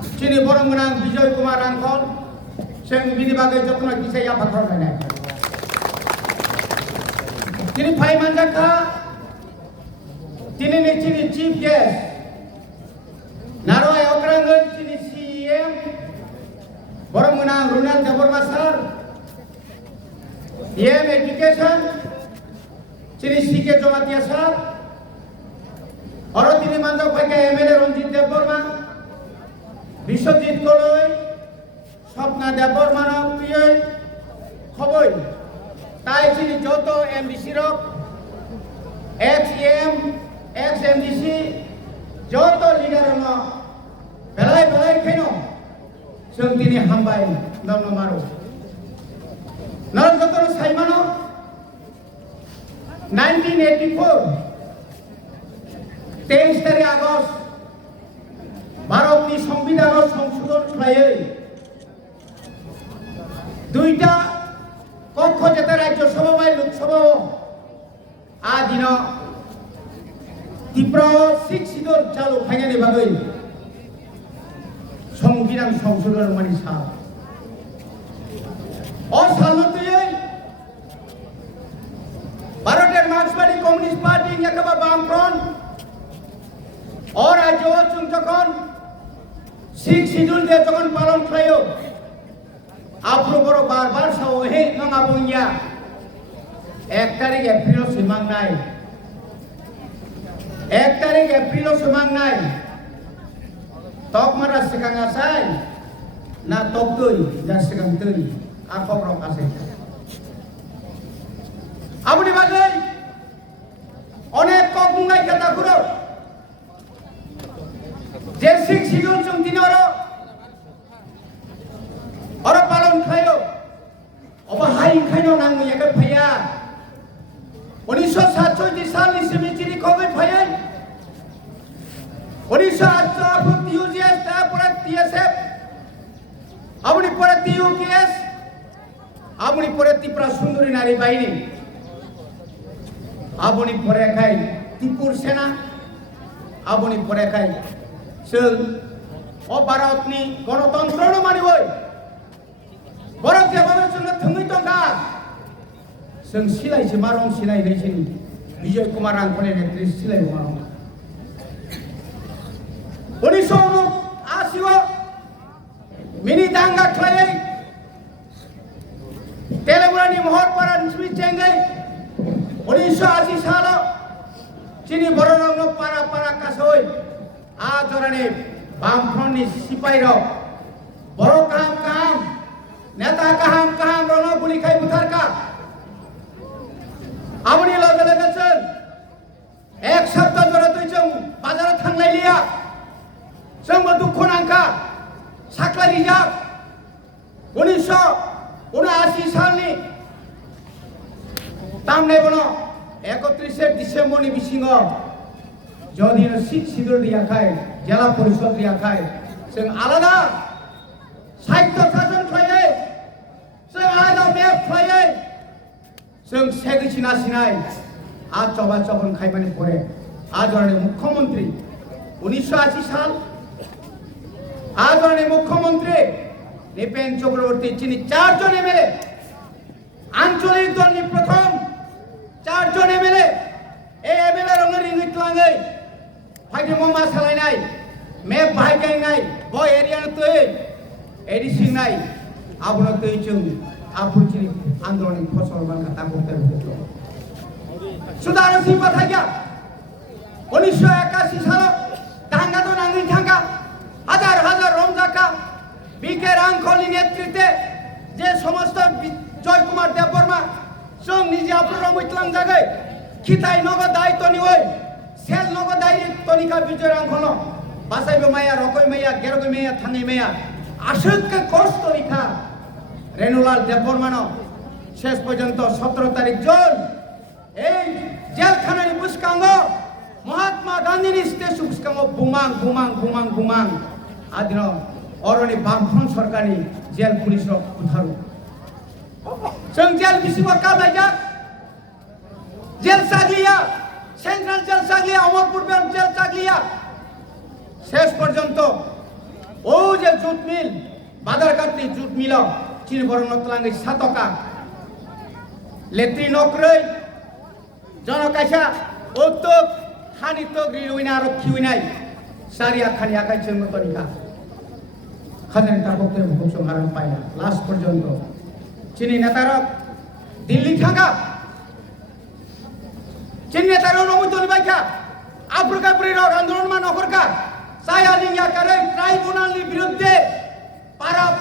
Sini borong menang Bijoy Kumar Rangkol sing bini bagai jotno kisah ya bakal rene. Sini Pai Manjaka sini chief guest Naroy Okrangan sini CM borong menang Runal Deborma Sar PM Education sini Sike Jomatia Sar Oro tini manjak pakai MLA Ranjit Deborma Biswajit Goloi Swapna Deborma Piye Khoboi Tai sini joto MDC Rok XM XMDC joto leader no belai keno sing tini hambai dam nomaro nol joto saimano 1984 23 তারিখ August ভারতনি সংবিধান সংশোধন খাইয়ে দুইটা কক্ষ যেতে Rajya Sabha by Lok Sabha আদিন তীব্র শিক্ষিতর চালু খাইনি বাগৈ সংবিধান সংশোধন মানি সাল অসালতুই ভারতের মার্ক্সবাদী কমিউনিস্ট পার্টি একেবারে বামফ্রন্ট और आज যখন সিক্স শিডিউল দিয়ে যখন পালন খাইও আপনি বড় বারবার সাও হে নঙা বইয়া 1 তারিখ এপ্রিল সিমাং নাই 1 তারিখ এপ্রিল সিমাং নাই তক মারা সিকাং আসাই না তক দই যা সিকাং তৈ আখক রক আছে আপনি বাজে অনেক কক মুঙ্গাই কথা ঘুরো যে সিক্স শিডিউল जों দিনর और पालन खायो अब हाई खाइनो नांगो याके फैया 1967 सालनि सेमिचिरि खबै फैयै 1968 টিউজিএস তারপরে টিএসএফ আপনি পরে টিইউকেএস আপনি পরে ত্রিপুরা সুন্দরী নারী বাহিনী আপনি পরে খাই ত্রিপুর সেনা আপনি পরে খাই जों भारतनि गणतंत्र मानिबाय भारत जेबाबो जोंनो थोङै दंखा जों सिलायसो मारं सिलायनायसो बिजय कुमार रांखलनि नेतृत्व सिलाय मारं 1979 मिनि दांगा खायै तेलेंगानानि महरपारा निचेंगै 1980 सालाव चिनि बररंनो पारा पारा कासै आजरानि बामफ्रन्टनि सिपाइराव बर' काहाम नेता काहाम रनो गुलिखाय बुथारका आबनि लगे लगे जों एक सप्ताह जरा जों बाजाराव थांलायलिया जोंबो दुखु नांखा साख्लारि जा 1979 सालनि तामनाय बनो 31 डिसेम्बरनि बिसिङाव যদি সিক্স শিডিউল দিয়া খায় জেলা পরিষদ দিয়া খায় जों আলাদা সাহিত্য শাসন খাইয়ে जों আলাদা মেপ খাইয়ে जों সেগিছি নাসিনাই আজ চবা চবন খাইবানি পরে আজরানি মুখ্যমন্ত্রী 1980 সাল আজরানি মুখ্যমন্ত্রী নিপেন চক্রবর্তী চিনি 4 জন এমএলএ আঞ্চলিক দলনি প্রথম 4 জন এমএলএ এই এমএলএ রঙের ইঙ্গিত লাঙ্গৈ फाइदे ममा सालायनाय मे बाहाय गायनाय ब एरिया तै एडिसिंनाय आबनो तै जों आफुचिनि आन्दोलननि फसल बानका ताकते सुदार सिपा थाया 1981 साल दांगा तो नांगै थांगा हाजार हाजार रंजाका बिके रांखलनि नेतृत्वे जे समस्त जय कुमार देबबर्मा जों निजे आफुराव मितलां जागै खिथाय नग दायित्व निवै सेल नगो दायित्व तनिका बिजय रांखल बासाइबो माया रकय माया गेरगय माया थाङै माया आसुके कष्ट रेखा रेणुलाल देबबर्मानो शेष पर्यन्त 17 तारिख जन এই জেলখানানি বুসকাঙ্গ মহাত্মা গান্ধীনি স্টেশন বুসকাঙ্গ বুমাং আদিন অরনি বামফ্রন্ট সরকারনি জেল পুলিশ উঠারু जों जेल बिसिङाव कामलायजा जेल साग्लिया सेंट्रल जेल साग्लिया अमरपुर जेल साग्लिया शेष पर्यन्त ও jut mil Badarkatni jut milo Cini borong telangai satoka Letri nokroi Jono kaisa Untuk Hani tok riluina arok kiwinai Sari akhani akai jenggo tonika Khazan tabokte buksong haram paina Last porjonto Cini netarok Dilli thanga Cini netarok romutoni baikha Afrika Perirok Andolon ma nokorka Saya ninja kare tribunal ni biruddhe Para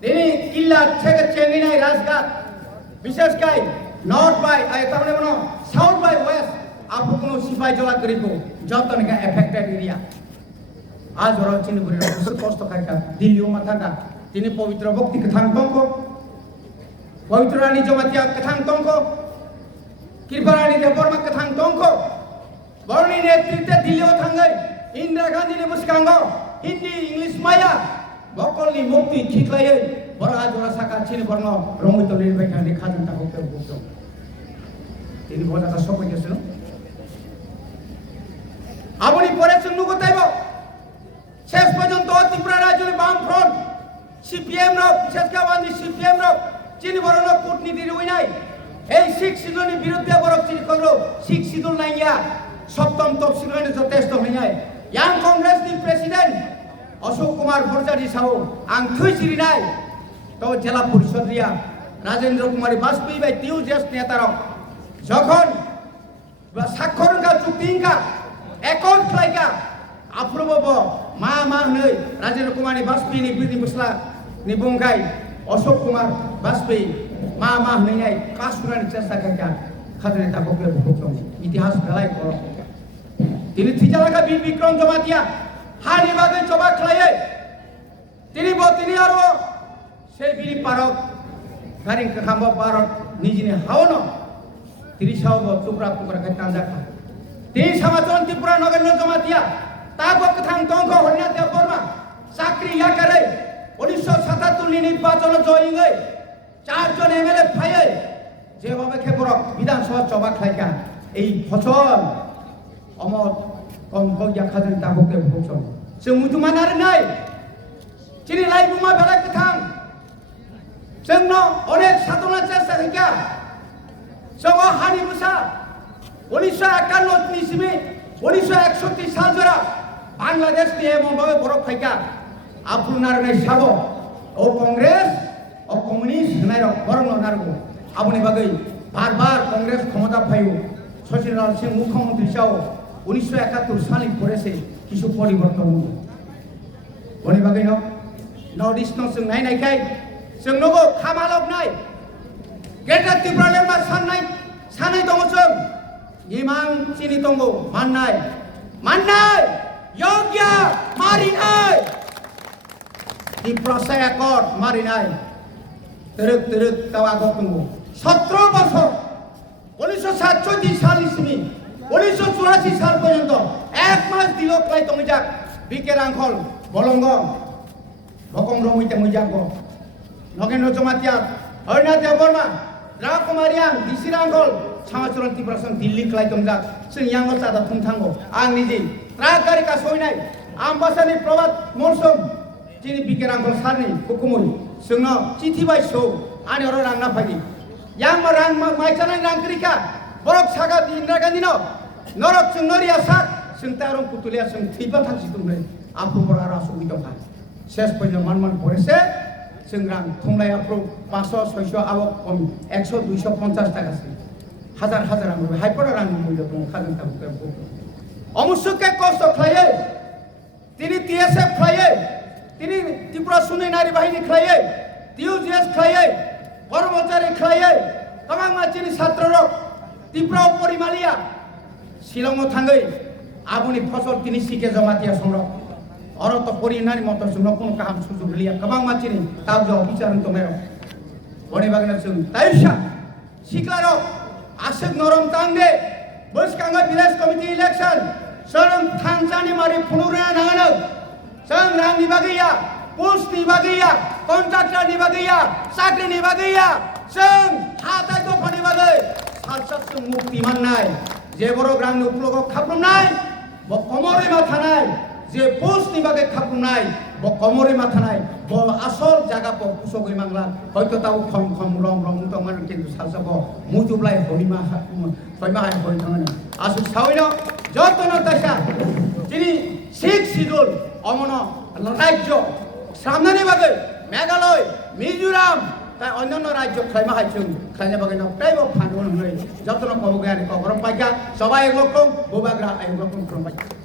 Ini killa থেকে চেঙ্গিনাই রাজঘাট বিশেষ করে north by তারমানে বনো south by West আপু কোনো সিপাই জলা করিব যতনকা affected area আজ ওরা চিনি করে কষ্ট খাইকা দিল্লিও মাথাকা তিনি পবিত্র ভক্তি কথাং তঙ্ক পবিত্র রানী জমাতিয়া কথাং তঙ্ক কৃপারানী দেববর্মা কথাং তঙ্ক বর্ণী নেতৃত্বে দিল্লিও থাঙ্গাই ইন্দিরা গান্ধী নি বুসকাঙ্গ হিন্দি ইংলিশ মায়া বকলনি মুক্তি ঠিকলাইয়ে বড়া জোড়া সাকা চিনি বর্ণ রমিত নির্বাচন খাজুন তা হতে বলতো তিনি বলাটা সবাই গেছিল আপনি পরে চুন্নু কোথাইব শেষ পর্যন্ত ত্রিপুরা রাজ্যের বাম ফ্রন্ট সিপিএম রক বিশেষ করে সিপিএম রক চিনি বড় কূটনীতির উইনাই এই শিখ শিদুলের বিরুদ্ধে বড় চিনি করলো শিখ শিদুল নাইয়া সপ্তম তফসিলের যথেষ্ট হইনাই young Congress the president Ashok Kumar Bhattacharya Sahu আং থুইছিরি নাই তো জেলা পরিষদ রিয়া রাজেন্দ্র কুমারী বাজপেয়ী বাই তিউ জ্যেষ্ঠ নেতার যখন স্বাক্ষরঙ্কা চুক্তিঙ্কা একক ফ্লাইকা আফ্রবব মা হই রাজেন্দ্র কুমারী বাজপেয়ী নি বিরোধী মশলা নি বুংগাই অশোক কুমার বাজপেয়ী মা হইনাই কাসুরানি চেষ্টা খাইকা খাজনে তাকে ভুক্তম ইতিহাস বেলায় কর তিনি থিজালাকা বীর বিক্রম জমাতিয়া হানি বাগে জবা খাইয়ে তিনি আরো সেই বিরি পারক গাড়ি খাম্ব পারক নিজিনে হাওন তিনি সাহব টুকরা খাইতান দেখা তিনি সমাচরণ ত্রিপুরা নগেন্দ্র জমাতিয়া তাকে কথাং তঙ্ক হরিয়া দেববর্মা চাকরি ইয়া করে 1977 নির্বাচন জয়িঙ্গই 4 জন এমএলএ ফাইয়ে যেভাবে খেপরক বিধানসভা জবা খাইকা এই ফসল অমর কম হইয়া খাজেন তাকে ভুক্তম जों मुजुमानार नाय चिनि लाइबुमा बेला गोथां जोंनो अनेक साधना चेष्टा हैका जोङो हानि बुसा 1951 निसिमि 1961 साल जरा बांग्लादेश नि एमनभाবে बरफ फाइका आपनार नाय साबो ओ कांग्रेस ओ कम्युनिस्ट नाय बरम नारगो आबुनि बागै बार कांग्रेस क्षमता फाइयो सचिनलाल सिंह मुख्यमंत्री साव 1971 सालनि परेसे কিছু পরিবর্তন হলো বনি বাগै নর্থ ইস্ট जों नायनायखाय जों नगो खामालक नाय ग्रेटार त्रिपुरानि मा साननाय दङ जों इमां चिनि दङ माननाय योग्य मारिनाय त्रिपुरा एकर्ड मारिनाय तेरक तावा दङ 17 বছর 1947 সালनिसिम 1984 সাল পর্যন্ত এক মাস দিল ক্লাই তমিজাক বিকে রাংখল বলঙ্গ বকং রমিতে মুজাক নগেন্দ্র জমাতিয়া হরিনাথ দেববর্মা রাকুমারিয়ান ডিসি রাংখল সমাচরণ ত্রিপুরাসং দিল্লি ক্লাই তমিজাক जों यांगो सादा थुंथांगो आं निजे ट्राकारि का सयनाय आम्बासानि प्रभात मौसम जिनि बिके रांखल सारनि हुकुमै जोंनो चिठि बायसौ आनि हर रांना फागि यांग रां माइसानाय रांक्रिका बरक सागा इंदिरा गांधीनो नरक जों नरिया साक जों तारं पुतुलिया जों थैबा थांसि दंलै आफु बरा रासुबि दंखा शेष पयनो मान परेसे जों रां थंलाय आफु 500 600 आवक कम 100 250 টাকা হাজার রাং হাইপরা রাং মূল্য দं খাজों তাবुक অমুসুকে কষ্ট খাইয়ে তিনি টিএসএফ খাইয়ে তিনি ত্রিপুরা সুনি নারী বাহিনী খাইয়ে টিউজিএস খাইয়ে কর্মচারী খাইয়ে তমাং মাছিনি ছাত্ররক ত্রিপুরা পরিমালিয়া শিলংও থাঙ্গै आबुनि फसल তিনি सिके जमातिया संरक अरत परिनानि मत जोंनो कोनो काहाम सुजुग लिया गोबां मानसिनि ताबजो अफिसार दंनाय बने बागना जों ताइसा सिक्लारो आसेक नरम तांदे बसकांगा विलेज कमिटि इलेक्शन सरम थांसानि मारि फुनुरा नागानो जों रांनि बागैया पोस्टनि बागैया कन्ट्राक्टरनि बागैया साख्रिनि बागैया जों हाथाय दफानि बागै सालसाबजों मुक्ति मोननाय जे बर' ग्रामनि उपलगाव खाफ्रामनाय कमरै मा थानाय जे पोस्टनि बागै खाफ्रामनाय কমরে মাথা নাই আসল জায়গা পুষকই বাংলা হয়তো তাও খম খম রং রং তখন কিন্তু সালসাব মুজুবলাই হরিমা হইমা হই থাকেন আসুন সাউইন যতন তাইসা তিনি শিখ শিডুল অমন রাজ্য সামনে বাগে মেঘালয় মিজোরাম তাই অন্যান্য রাজ্য খাইমা হাইছুন খাইনে বাগে নটাই ফান্ড যতন কব জ্ঞান গরম পাইকা সবাই একরকম বোবাগ্রা একরকম গরম পাইকা